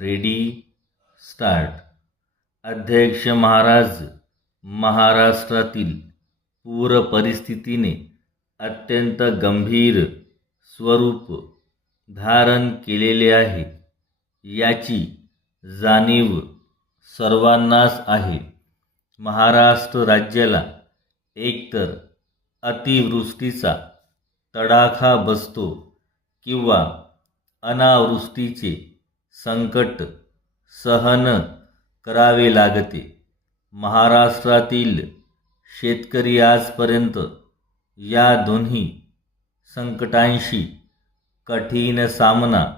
Ready start. अध्यक्ष महाराज महाराष्ट्रातील पूर परिस्थितीने अत्यंत गंभीर स्वरूप धारण केलेले आहे. याची जाणीव सर्वांनाच आहे. महाराष्ट्र राज्याला एकतर अतिवृष्टीचा तडाखा बसतो किंवा अनावृष्टीचे संकट सहन करावे लागते. महाराष्ट्रातील शेतकरी आजपर्यंत या दोन्ही संकटांशी कठीण सामना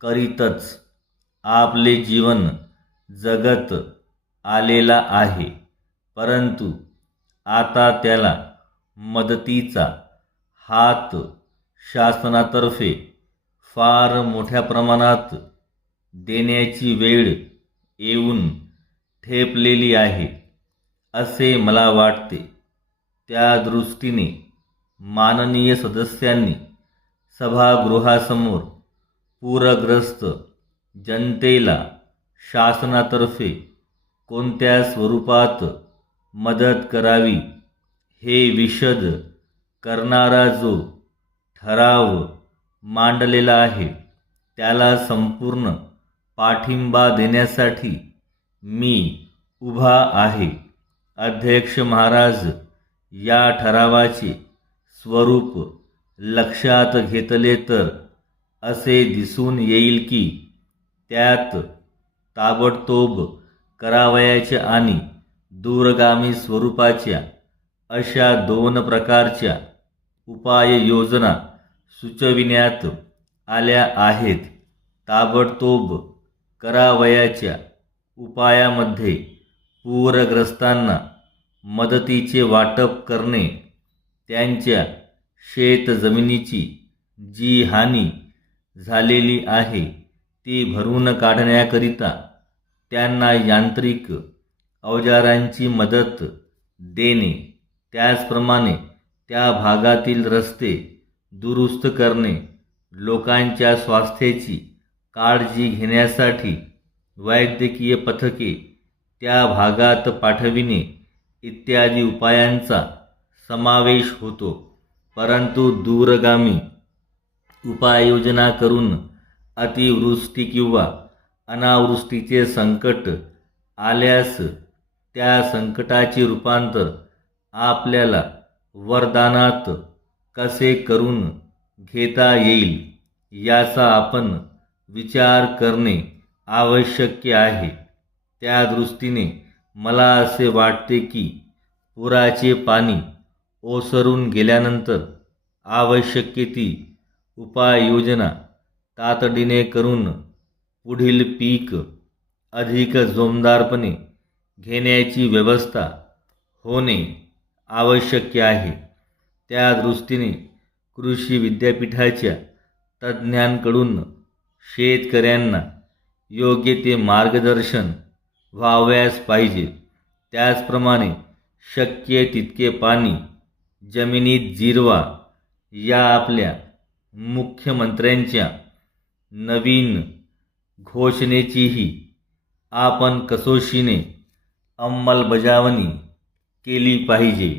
करीतच आपले जीवन जगत आलेला आहे. परंतु आता त्याला मदतीचा हात शासनातर्फे फार मोठ्या प्रमाणात देण्याची वेळ येऊन ठेपलेली आहे असे मला वाटते. त्या दृष्टीने माननीय सदस्यांनी सभागृहासमोर पूरग्रस्त जनतेला शासनातर्फे कोणत्या स्वरूपात मदत करावी हे विशद करणारा जो ठराव मांडलेला आहे त्याला संपूर्ण पाठिंबा देण्यासाठी मी उभा आहे. अध्यक्ष महाराज या ठरावाचे स्वरूप लक्षात घेतले तर असे दिसून येईल की त्यात ताबडतोब करावयाच्या आणि दूरगामी स्वरूपाच्या अशा दोन प्रकारच्या उपाययोजना सुचविण्यात आल्या आहेत. ताबडतोब करावयाच्या उपायामध्ये पूरग्रस्तांना मदतीचे वाटप करणे त्यांच्या शेतजमिनीची जी हानी झालेली आहे ती भरून काढण्याकरिता त्यांना यांत्रिक अवजारांची मदत देणे त्याचप्रमाणे त्या भागातील रस्ते दुरुस्त करणे लोकांच्या स्वास्थ्याची काळजी घेण्यासाठी वैद्यकीय पथके त्या भागात पाठविणे इत्यादी उपायांचा समावेश होतो. परंतु दूरगामी उपाययोजना करून अतिवृष्टी किंवा अनावृष्टीचे संकट आल्यास त्या संकटाचे रूपांतर आपल्याला वरदानात कसे करून घेता येईल याचा आपण विचार करणे आवश्यक आहे. त्या दृष्टीने मला असे वाटते की पुराचे पाणी ओसरून गेल्यानंतर आवश्यक ती उपाययोजना तातडीने करून पुढील पीक अधिक जोमदारपणे घेण्याची व्यवस्था होणे आवश्यक आहे. त्या दृष्टीने कृषी विद्यापीठाच्या तज्ज्ञांकडून शेतकऱ्यांना योग्य ते मार्गदर्शन व्हावयास पाहिजे. त्याचप्रमाणे शक्य तितके पाणी जमिनीत जिरवा या आपल्या मुख्यमंत्र्यांच्या नवीन घोषणेचीही आपण कसोशीने अंमलबजावणी केली पाहिजे.